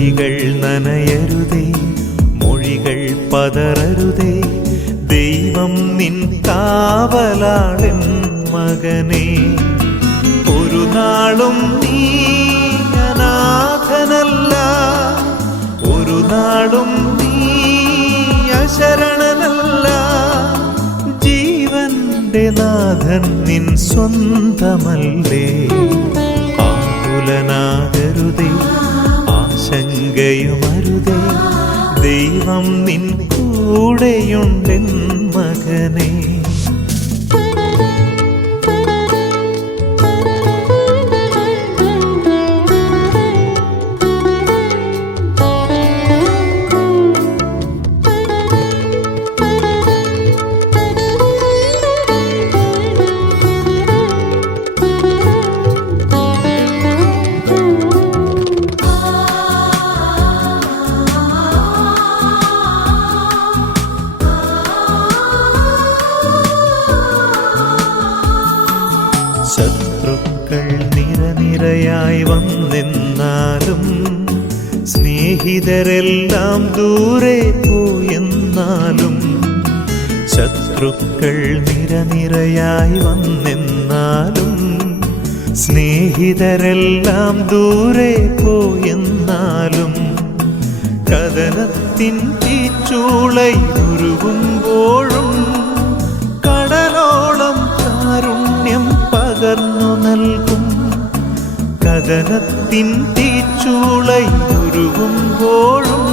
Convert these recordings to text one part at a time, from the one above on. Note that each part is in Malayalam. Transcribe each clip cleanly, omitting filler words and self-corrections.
മിഴികൾ നനയരുതേ, മൊഴികൾ പതറരുതേ, ദൈവം നിൻ കാവലാളൻ മകനേ. ഒരു നാളും നീ അനാഥനല്ല, ഒരു നാളും നീ അശരണനല്ല. ജീവന്റെ നാഥൻ നിൻ സ്വന്തമല്ലേ. ആകുലനാകരുതേ, ആശങ്കയുമരുതേ, ദൈവം നിൻ കൂടെയുണ്ടെൻ മകനേ. ശത്രുക്കൾ നിരനിരയായി വന്നെന്നാലും, സ്നേഹിതരെല്ലാം ദൂരെ പോയെന്നാലും. ശത്രുക്കൾ നിരനിരയായി വന്നെന്നാലും, സ്നേഹിതരെല്ലാം ദൂരെ പോയെന്നാലും. കഥനത്തിൻ തീച്ചൂളയുരുകുമ്പോഴും കടലോളം കാരുണ്യം പകർന്നു നൽകും. കഥനത്തിൻ തീച്ചൂളയുരുകുമ്പോഴും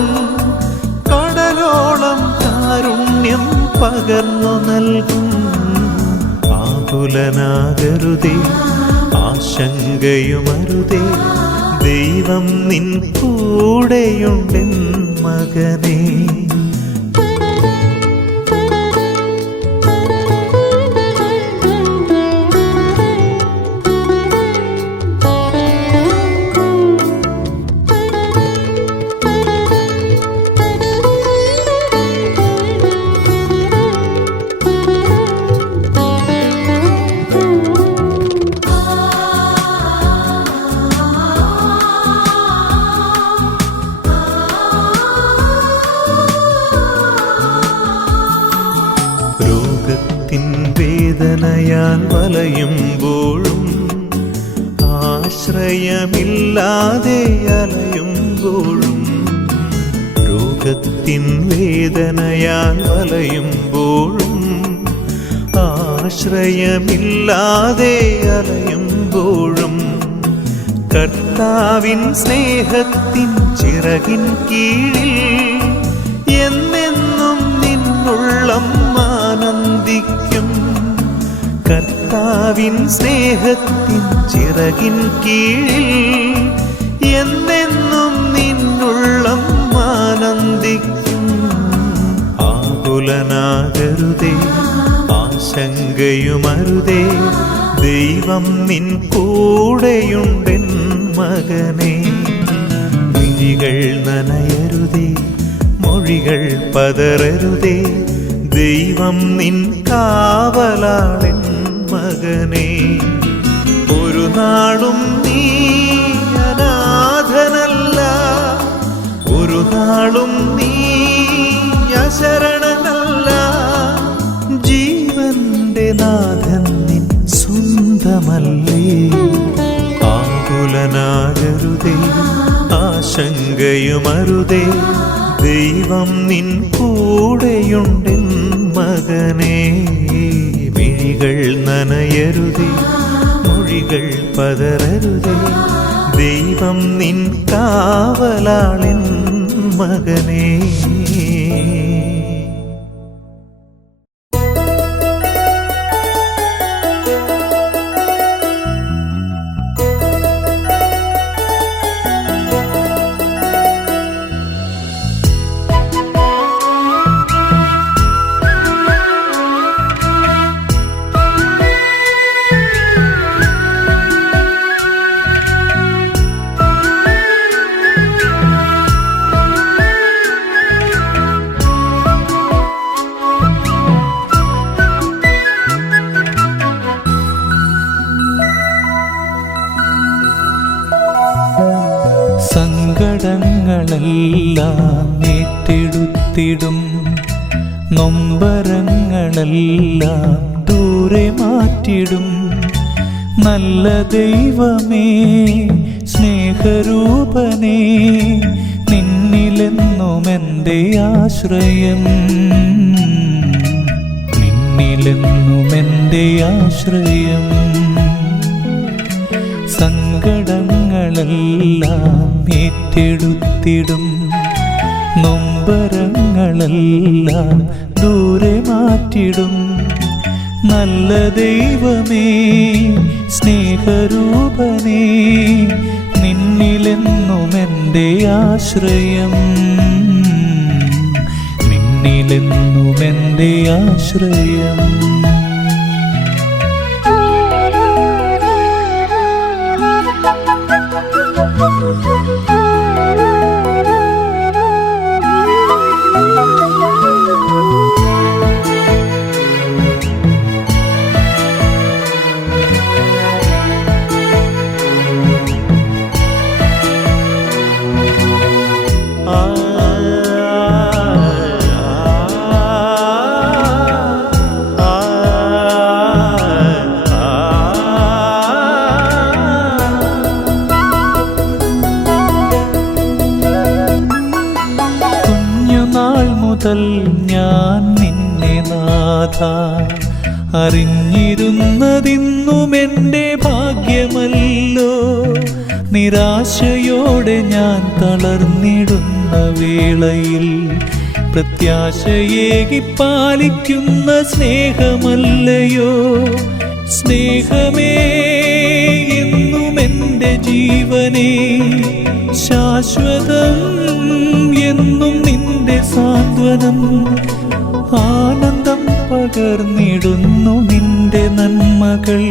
കടലോളം കാരുണ്യം പകർന്നു നൽകും. ആകുലനാകരുതേ, ആശങ്കയുമരുതേ, ദൈവം നിൻ കൂടെയുണ്ടെൻ മകനേ. വേദനയാൽ വലയുമ്പോഴും ആശ്രയമില്ലാതെ അലയുമ്പോഴും, രോഗത്തിൻ വേദനയാൽ വലയുമ്പോഴും ആശ്രയമില്ലാതെ അലയുമ്പോഴും, കർത്താവിൻ സ്നേഹത്തിൻ ചിറകിൻ കീഴിൽ എന്നെന്നും നിന്നുള്ളം ആനന്ദിക്കും. കർത്താവിൻ സ്നേഹത്തിൻ ചിറകിൻ കീഴിൽ എന്നെന്നും നിന്നുള്ളം ആനന്ദിക്കും. ആകുലനാകരുതേ, ആശങ്കയുമരുതേ, ദൈവം നിൻ കൂടെയുണ്ടെൻ മകനേ. മിഴികൾ നനയരുതേ, മൊഴികൾ പതറരുതേ, ദൈവം നിൻ കാവലാളൻ മകനേ. ഒരു നാളും നീ അനാഥനല്ല, ഒരു നാളും നീ അശരണനല്ല. ജീവന്റെ നാഥൻ നിൻ സ്വന്തമല്ലേ. ആകുലനാകരുതേ, ആശങ്കയുമരുതേ, ദൈവം നിൻ കൂടെയുണ്ടെൻ മകനേ. മിഴികൾ നനയരുതേ, മൊഴികൾ പതറരുതേ, ദൈവം നിൻ കാവലാളൻ മകനേ. സങ്കടങ്ങളെല്ലാം ഏറ്റെടുത്തിടും, നൊമ്പരങ്ങളെല്ലാം ദൂരെ മാറ്റിടും. നല്ല ദൈവമേ, സ്നേഹരൂപനേ, നിന്നിലെന്നും എൻ്റെ ആശ്രയം, നിന്നിലെന്നും എൻ്റെ ആശ്രയം. സങ്കടങ്ങളെല്ലാം ഏറ്റെടുത്തിടും, നൊമ്പരങ്ങളെല്ലാം ദൂരെ മാറ്റിടും. നല്ല ദൈവമേ, സ്നേഹരൂപനേ, നിന്നിലെന്നും എൻ്റെ ആശ്രയം, നിന്നിലെന്നും എൻ്റെ ആശ്രയം. മുതൽ ഞാൻ നിന്നെ നാഥ അറിഞ്ഞിരുന്നതിന്നും എൻ്റെ ഭാഗ്യമല്ലോ. നിരാശയോടെ ഞാൻ തളർന്നിടുന്ന വേളയിൽ പ്രത്യാശയേകി പാലിക്കുന്ന സ്നേഹമല്ലയോ. സ്നേഹമേ, എന്നും എൻ്റെ ജീവനേ, ശാശ്വതം എന്നും നിന്റെ സാന്ത്വനം. ആനന്ദം പകർന്നിടുന്നു നിന്റെ നന്മകൾ,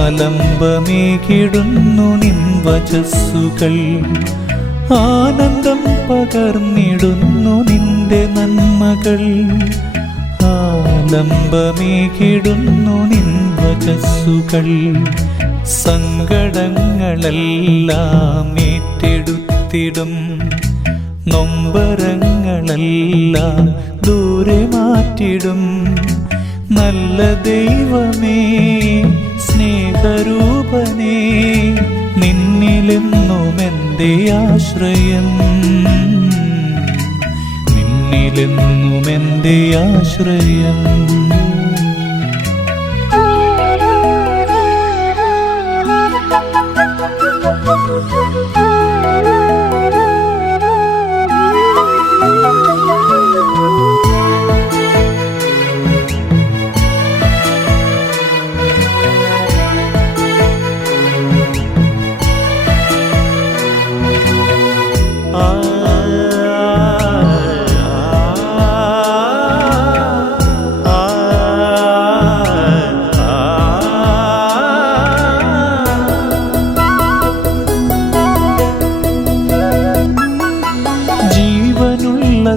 ആലംബമേകിടുന്നു നിൻ വചസ്സുകൾ. ആനന്ദം പകർന്നിടുന്നു നിന്റെ നന്മകൾ, ആലംബമേകിടുന്നു നിൻ വചസ്സുകൾ. സങ്കടങ്ങളെല്ലാം ഏറ്റെടുത്തിടും, നൊമ്പരങ്ങളെല്ലാം ദൂരെ മാറ്റിടും. നല്ല ദൈവമേ, സ്നേഹരൂപനേ, നിന്നിലെന്നും എൻ്റെ ആശ്രയം, നിന്നിലെന്നും എൻ്റെ ആശ്രയം.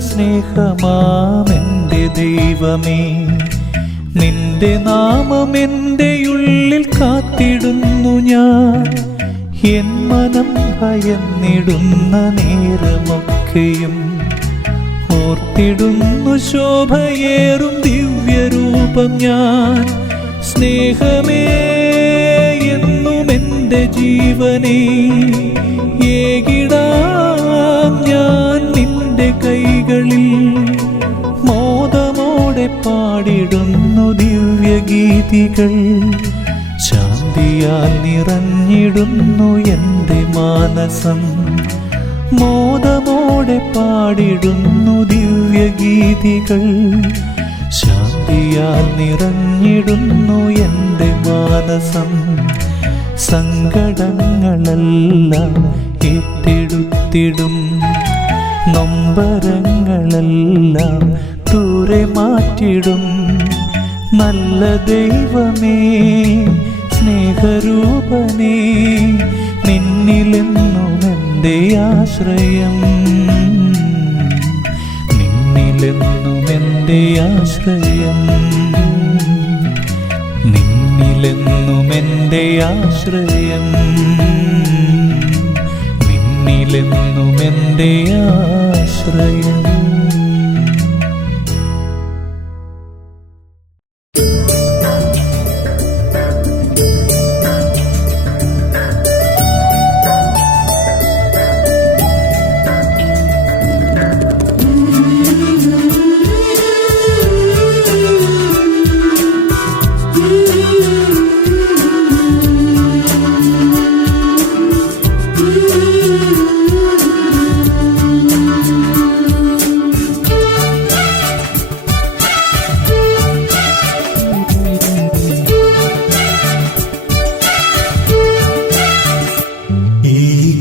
സ്നേഹമാമെൻ്റെ ദൈവമേ, നിന്റെ നാമം എൻ്റെ ഉള്ളിൽ കാത്തിടുന്നു ഞാൻ. എൻ മനം ഭയന്നിടുന്ന നേരമൊക്കെയും ഓർത്തിടുന്നു ശോഭയേറും ദിവ്യരൂപം ഞാൻ. സ്നേഹമേ, എന്നും എൻ്റെ ജീവനേ, ഏകിടാം ഞാൻ നിന്റെ കൈകളിൽ. മോദമോടെ പാടിടുന്നു ദിവ്യഗീതികൾ, ശാന്തിയാൽ നിറഞ്ഞിടുന്നു എൻ്റെ മാനസം. മോദമോടെ പാടിടുന്നു ദിവ്യഗീതികൾ, ശാന്തിയാൽ നിറഞ്ഞിടുന്നു എൻ്റെ മാനസം. സങ്കടങ്ങളെല്ലാം ഏറ്റെടുത്തിടും, നൊമ്പരങ്ങളെല്ലാം ദൂരെ മാറ്റിടും. നല്ല ദൈവമേ, സ്നേഹരൂപനേ, നിന്നിലെന്നും എൻ്റെ ആശ്രയം, നിന്നിലെന്നും എൻ്റെ ആശ്രയം, നിന്നിലെന്നും എൻ്റെ ആശ്രയം, മണ്ണിലെന്നും എൻ്റെ ആശ്രയം.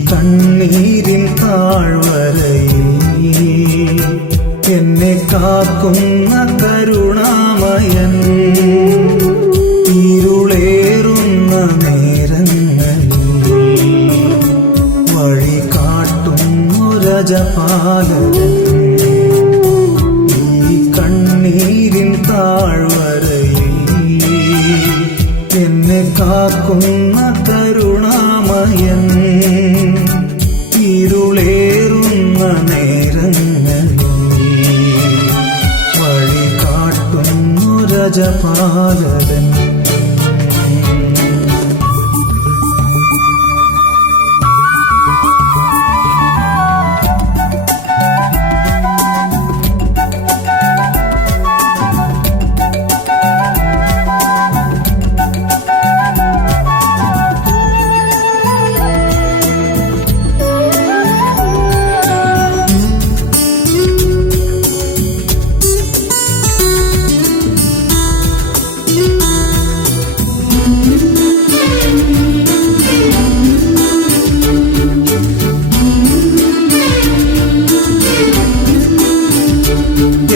കണ്ണീരിൻ താഴ്വരയിൽ എന്നെ കാക്കുന്ന കരുണാമയൻ, ഇരുളേറുന്ന നേരങ്ങളിൽ വഴി കാട്ടുന്നു രജപാലകൻ. ഈ കണ്ണീരിൻ താഴ്വരയിൽ എന്നെ കാക്കുന്ന കരുണാമയൻ, ഇരുളേറുന്ന നേരങ്ങളിൽ വഴി കാട്ടുന്നു രജപാലകൻ.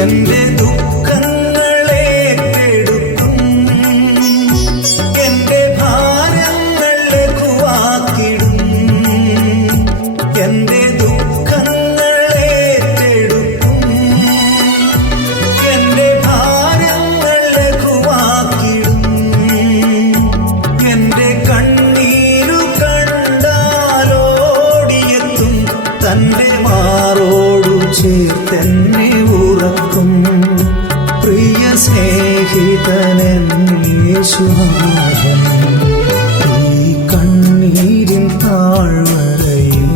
എന്റെ ദുഃഖങ്ങളെ ഏറ്റെടുക്കും, എന്റെ ഭാരങ്ങൾ ലഘുവാക്കിടും. എന്റെ ദുഃഖങ്ങളെ ഏറ്റെടുക്കും, എന്റെ ഭാരങ്ങൾ ലഘുവാക്കിടും. എന്റെ കണ്ണീരു കണ്ടാലോടിയെത്തും, തന്റെ മാറോടു ചേർത്തെന്നെ ഉറക്കും. പ്രിയ സ്നേഹിതനൻ യേശുനാഥൻ, ഈ കണ്ണീരിൻ താഴ്വരയിൽ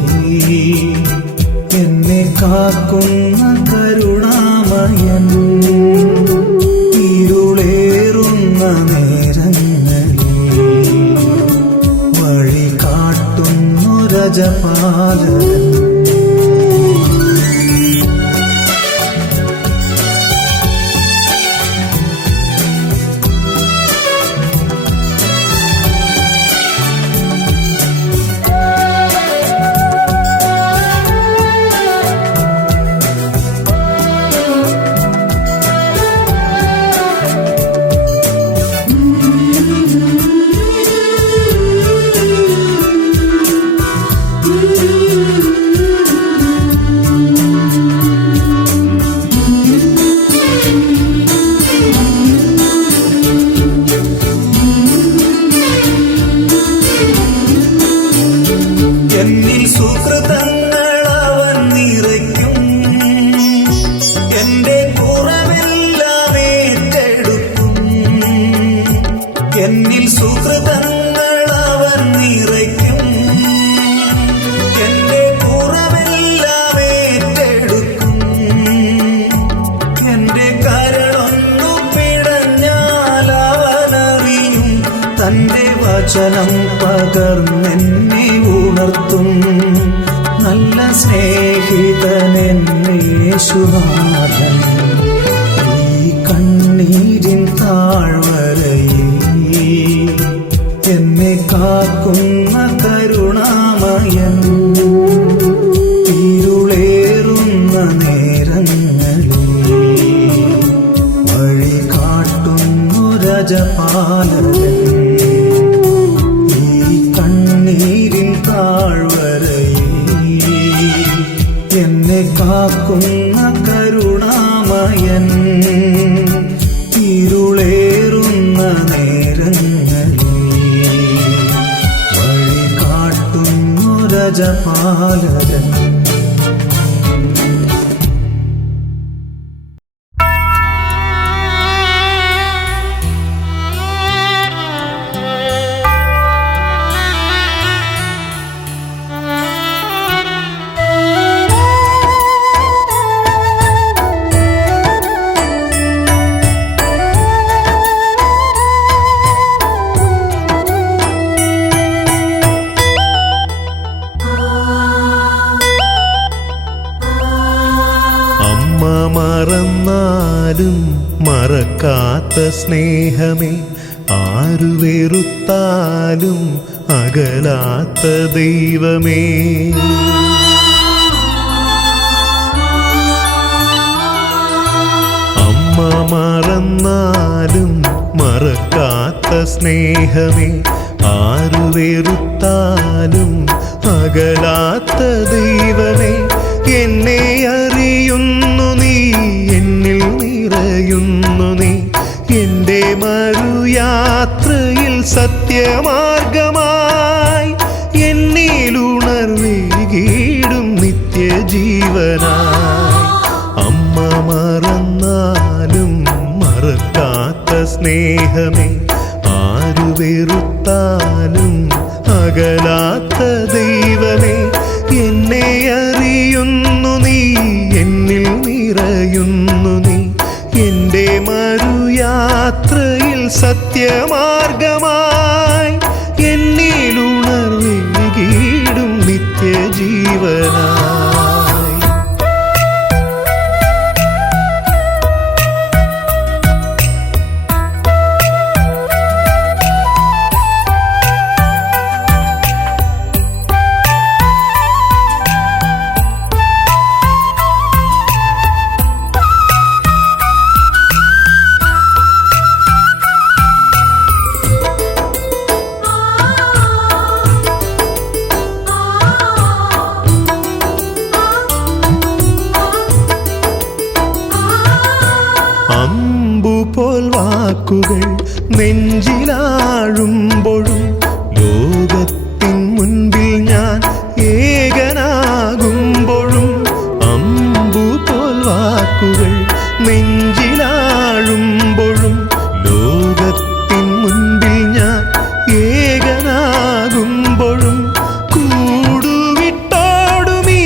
എന്നെ കാക്കുന്ന കരുണാമയൻ, ഇരുളേറുന്ന നേരങ്ങളിൽ വഴി കാട്ടുന്നു രജപാലകൻ. എന്നിൽ സുകൃതങ്ങൾ അവൻ നിറയ്ക്കും, എന്റെ കുറവെല്ലാം ഏറ്റെടുക്കും. എന്നിൽ സുകൃതങ്ങൾ അവൻ നിറയ്ക്കും, എന്റെ കുറവെല്ലാം ഏറ്റെടുക്കും. എന്റെ കരളൊന്നു പിടഞ്ഞാൽ അവനറിയും, തന്റെ വചനം പകർന്നെന്നെ ഉണർത്തും. നല്ല സ്നേഹിതനെൻ യേശുനാഥൻ, ഈ കണ്ണീരിൻ താഴ്വരയിൽ എന്നെ കാക്കുന്ന കരുണാമയൻ, ഇരുളേറുന്ന നേരങ്ങളിൽ വഴി കാട്ടുന്നു രജപാലകൻ. കണ്ണീരിൻ താഴ്വരയിൽ എന്നെ കാക്കുന്ന കരുണാമയൻ, ഇരുളേറുന്ന നേരങ്ങളിൽ വഴി കാട്ടുന്നു രജപാലകൻ. മറന്നാലും മറക്കാത്ത സ്നേഹമേ, ആരു വെറുത്താലും അകലാത്ത ദൈവമേ. അമ്മ മറന്നാലും മറക്കാത്ത സ്നേഹമേ, ആരു വെറുത്താലും അകലാത്ത ദൈവമേ. എന്നെ അറിയുന്നു നീ, എന്നിൽ നിറയുന്നു നീ, എൻ്റെ മറുയാത്രയിൽ സത്യമാർഗമായി എന്നിലുണർവേകിടും നിത്യജീവനായി. അമ്മ മറന്നാലും മറക്കാത്ത സ്നേഹമേ, ആരു വെറുത്താലും അകലാത്ത ദൈവമേ. എന്നെ അറിയുന്നു നീ, എന്നിൽ നിറയുന്നു നീ, എൻ്റെ മറുയാത്രയിൽ സത്യമാർഗമായി എന്നിലുണർവേകിടും നിത്യജീവനായി. അമ്പുപോൽ വാക്കുകൾ നെഞ്ചിലാഴുമ്പോഴും ലോകത്തിൻ മുൻപിൽ ഞാൻ ഏകനാകുമ്പോഴും, അമ്പുപോൽ വാക്കുകൾ നെഞ്ചിലാഴുമ്പോഴും ലോകത്തിൻ മുൻപിൽ ഞാൻ ഏകനാകുമ്പോഴും, കൂടുവിട്ടോടുമീ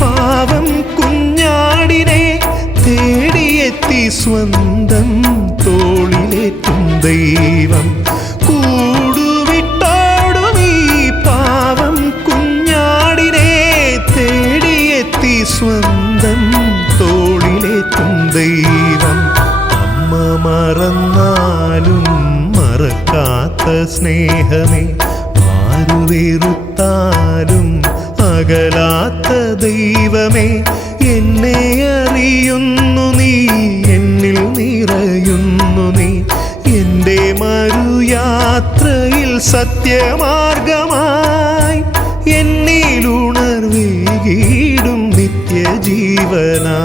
പാവം കുഞ്ഞാടിനെ തേടിയെത്തി സ്വന്തം തോളിലേറ്റും ദൈവം. കൂടുവിട്ടോടുമീ പാവം കുഞ്ഞാടിനെ തേടിയെത്തി സ്വന്തം തോളിലേറ്റും ദൈവം. അമ്മ മറന്നാലും മറക്കാത്ത സ്നേഹമേ, ആരു വെറുത്താലും അകലാത്ത ദൈവമേ. എന്നെ അറിയുന്നു നീ, എന്നിൽ നിറയുന്നു നീ, എൻ്റെ മറുയാത്രയിൽ സത്യമാർഗമായി എന്നിലുണർവേകിടും നിത്യജീവനായി.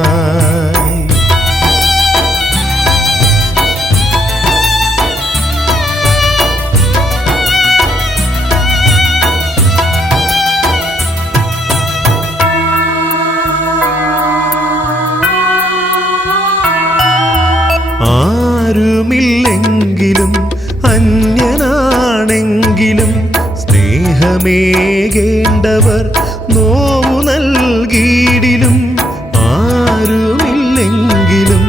ആരുമില്ലെങ്കിലും അന്യനാണെങ്കിലും സ്നേഹമേകേണ്ടവർ നോവു നൽകിയിടിലും. ആരുമില്ലെങ്കിലും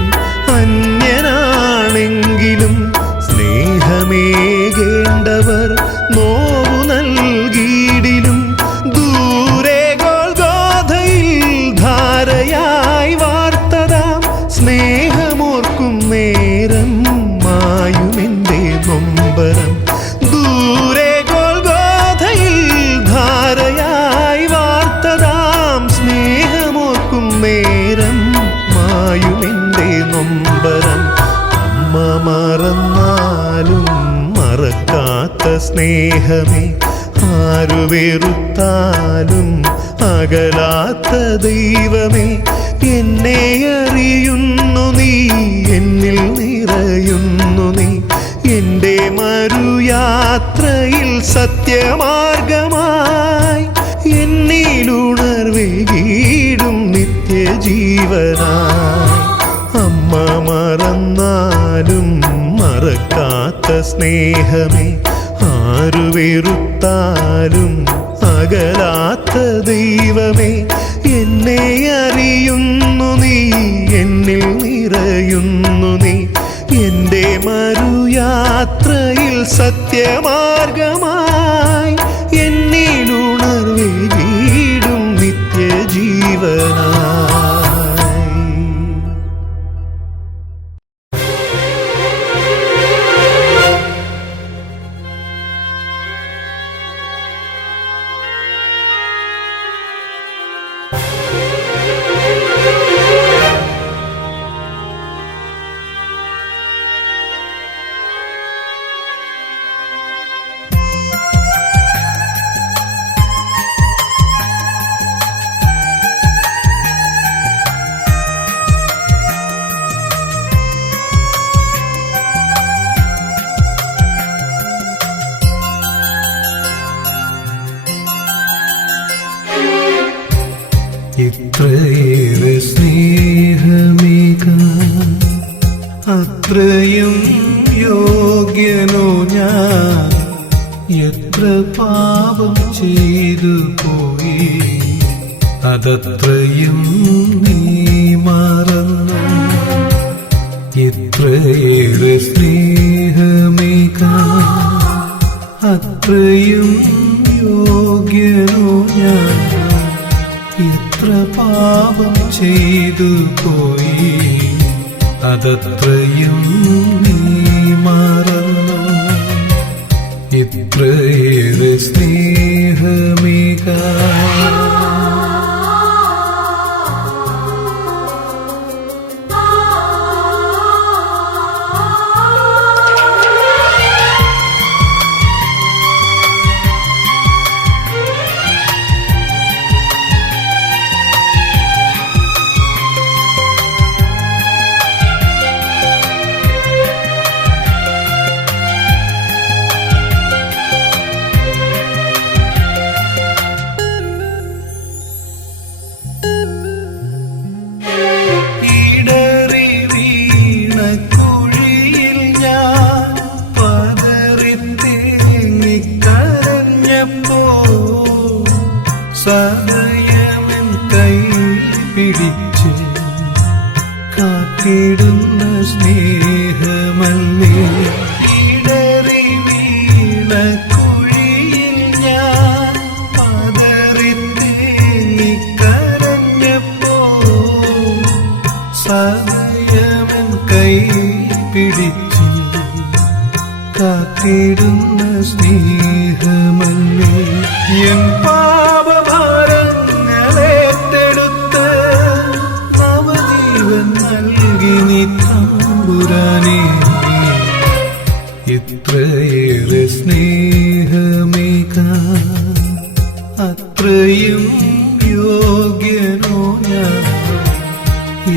അന്യനാണെങ്കിലും സ്നേഹമേകേണ്ടവർ നോവു നൽകിയിടിലും. ദൂരെ ഗോൽഗോഥയിൽ ധാരയായി വാർത്തതാം സ്നേഹമോർക്കും നേരം മായുമെൻ്റെ നൊമ്പരം. ദൂരെ ഗോൽഗോഥയിൽ ധാരയായി വാർത്തതാം സ്നേഹമോർക്കും നേരം മായുമെൻ്റെ നൊമ്പരം. അമ്മ മറന്നാലും മറക്കാത്ത സ്നേഹമേ, ആരു വെറുത്താലും അകലാത്ത ദൈവമേ. എന്നെ അറിയുന്നു നീ, എന്നിൽ നിറയുന്നു നീ, എൻ്റെ മറുയാത്രയിൽ സത്യമാർഗമായി സ്നേഹമേ, ആരു വെറുത്താലും അകലാത്ത ദൈവമേ, എന്നെ അറിയുന്നു നീ, എന്നിൽ നിറയുന്നു നീ, എൻ്റെ മറുയാത്രയിൽ സത്യമാർഗമായി എന്നിലുണർവേകിടും നിത്യജീവനായി. ഇത്രയേറെ സ്നേഹമേകാൻ അത്രയും യോഗ്യനോ ഞാൻ, എത്ര പാപം ചെയ്തു പോയി അതത്രയും നീ മറന്നു. ഇത്രയേറെ സ്നേഹമേകാൻ അത്രയും യോഗ്യനോ ഞാൻ, എത്ര പാപം ചെയ്തു പോയി അതത്രയും നീ മറന്നു. ഇത്രയേറെ സ്നേഹമേകാൻ സദയമൻ കൈ പിടിച്ച് കാത്തിടുന്ന സ്നേഹമല്ലേ. ഇടറി വീണ കുഴിയിൽ ഞാൻ പതറിത്തേങ്ങിക്കരഞ്ഞപ്പോ സദയമൻ കൈ പിടിച്ച് കാത്തിടുന്ന സ്നേഹമല്ലേ. എൻ പാപഭാരങ്ങളേറ്റെടുത്ത് നവജീവൻ നൽകി നീ തമ്പുരാനേ. ഇത്രയേറെ സ്നേഹമേകാൻ അത്രയും യോഗ്യനോ ഞാൻ,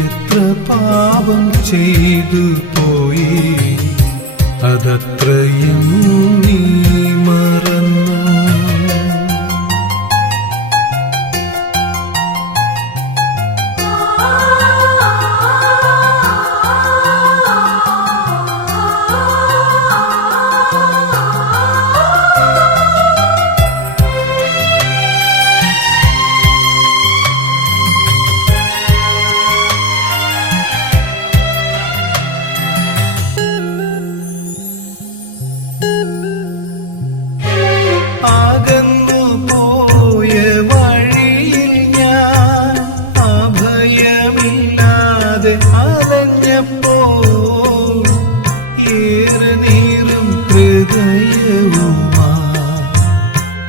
എത്ര പാപം ചെയ്തു പോയി അതത്രയും നീ മറന്നു.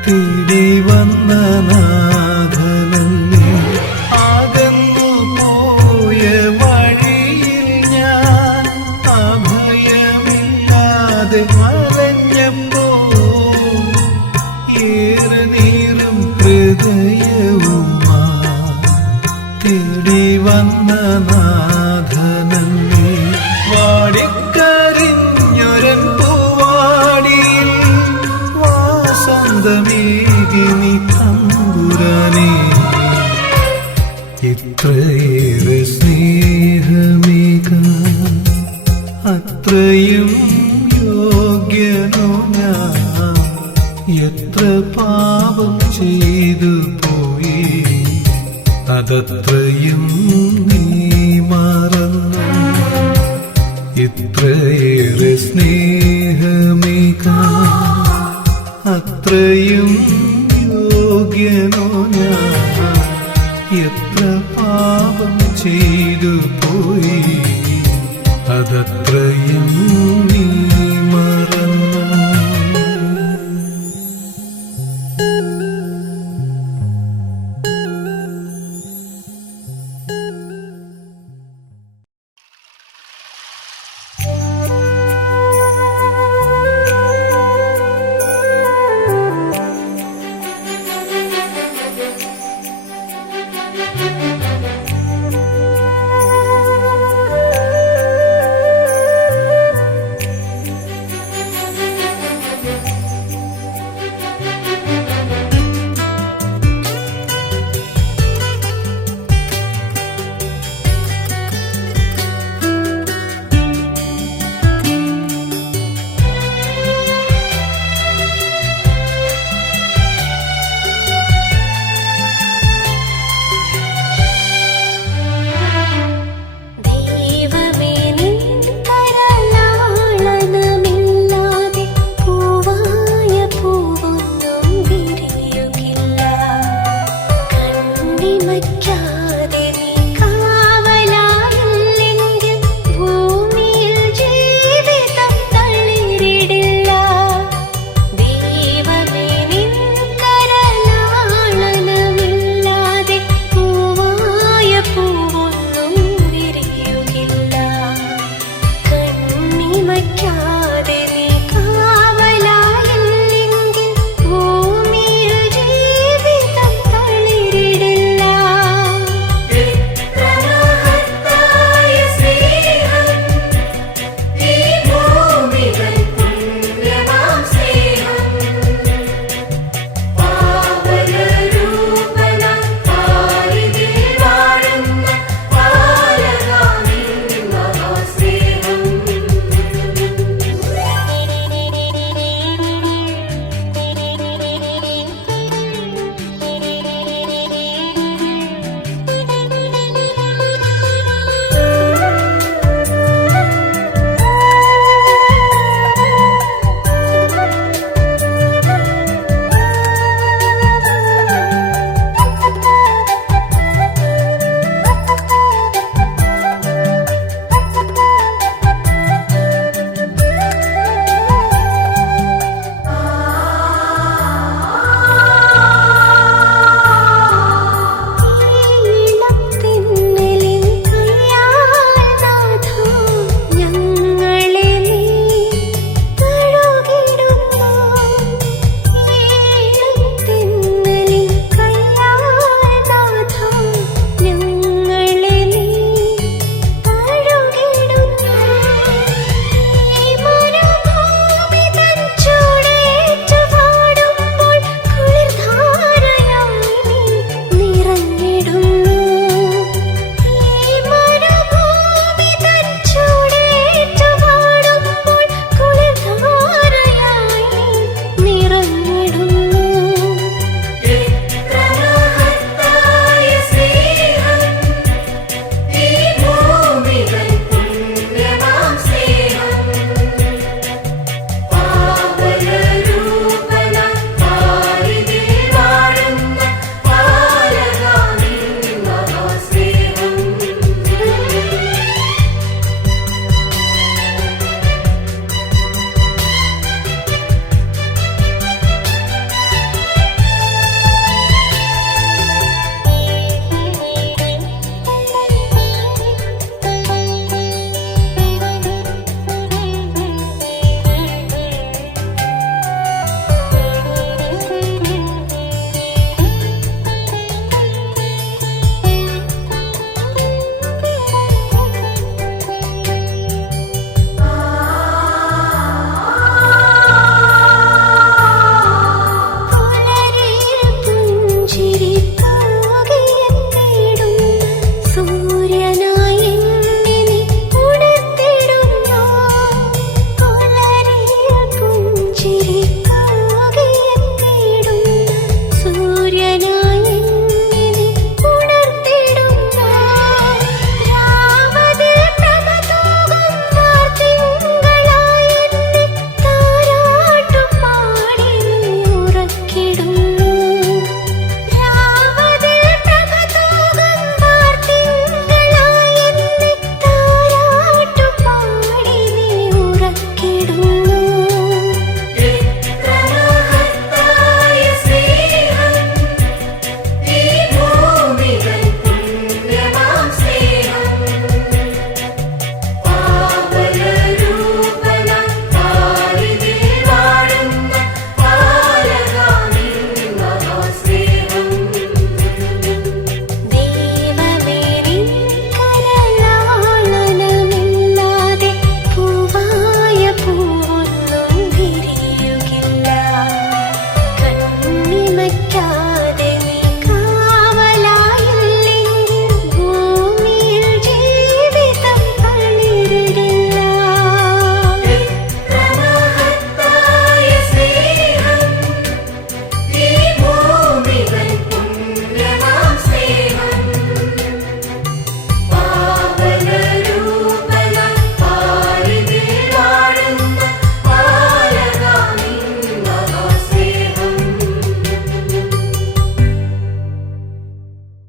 തേടി വന്ന നാഥനല്ലേ. അകന്നു പോയ വഴിയിൽ ഞാൻ അഭയമില്ലാതെ അലഞ്ഞപ്പോ ഏറെ നീറും ഹൃദയവുമാ തേടി വന്ന നാഥനല്ലേ. വാടിക്കരിഞ്ഞൊരൻ പൂവാടിയിൽ വാസന്തമേകി നീ തമ്പുരാനേ. ഇത്രയേറെ സ്നേഹമേകാൻ അത്രയും യോഗ്യ അതത്രയും നീ മറന്നു. ഇത്രയേറെ സ്നേഹമേകാൻ അത്രയും യോഗ്യനോ ഞാൻ. എത്ര പാപം ചെയ്തു പോയി, അതത്രയും നീ മറന്നു. പൂവൊന്നും വിരിയുകില്ല, കണ്ണിമയ്ക്കാ